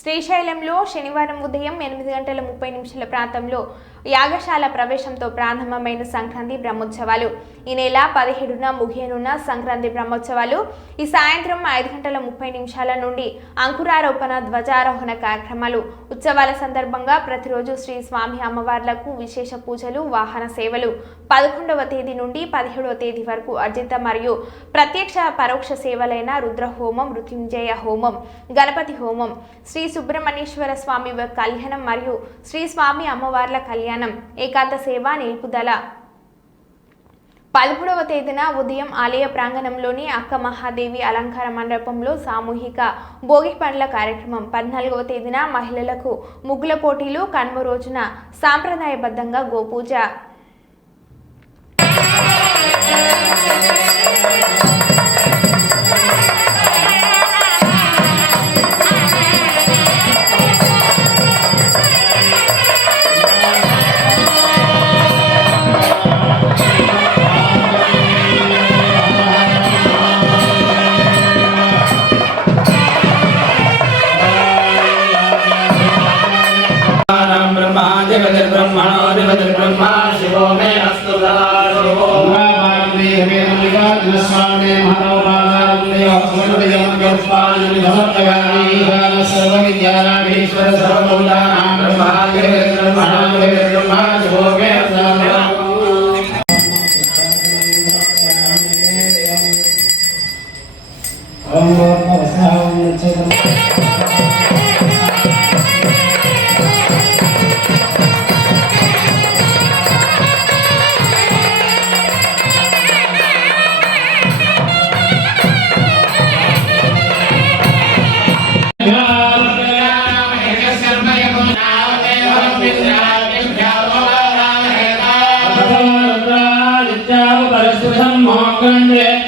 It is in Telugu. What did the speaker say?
శ్రీశైలంలో శనివారం ఉదయం 8:30 ప్రాంతంలో యాగశాల ప్రవేశంతో ప్రారంభమైన సంక్రాంతి బ్రహ్మోత్సవాలు ఈ నెల 17న ముగియనున్న సంక్రాంతి బ్రహ్మోత్సవాలు ఈ సాయంత్రం 5:30 నుండి అంకురారోపణ ధ్వజారోహణ కార్యక్రమాలు ఉత్సవాల సందర్భంగా ప్రతిరోజు శ్రీ స్వామి అమ్మవార్లకు విశేష పూజలు వాహన సేవలు 11వ తేదీ నుండి 17వ తేదీ వరకు అర్జిత మరియు ప్రత్యక్ష పరోక్ష సేవలైన రుద్రహోమం మృత్యుంజయ హోమం గణపతి హోమం శ్రీ సుబ్రహ్మణ్యేశ్వర స్వామి కళ్యాణం మరియు శ్రీ స్వామి అమ్మవార్ల కళ్యాణం ఏకాంత సేవ నిలుపుదల 13వ తేదీన ఉదయం ఆలయ ప్రాంగణంలోని అక్క మహాదేవి అలంకార మండపంలో సామూహిక భోగి పండ్ల కార్యక్రమం 14వ తేదీన మహిళలకు ముగ్గుల పోటీలు కనుమ రోజున సాంప్రదాయబద్ధంగా గోపూజ ब्रह्मा शिवो मे अस्तु Mohan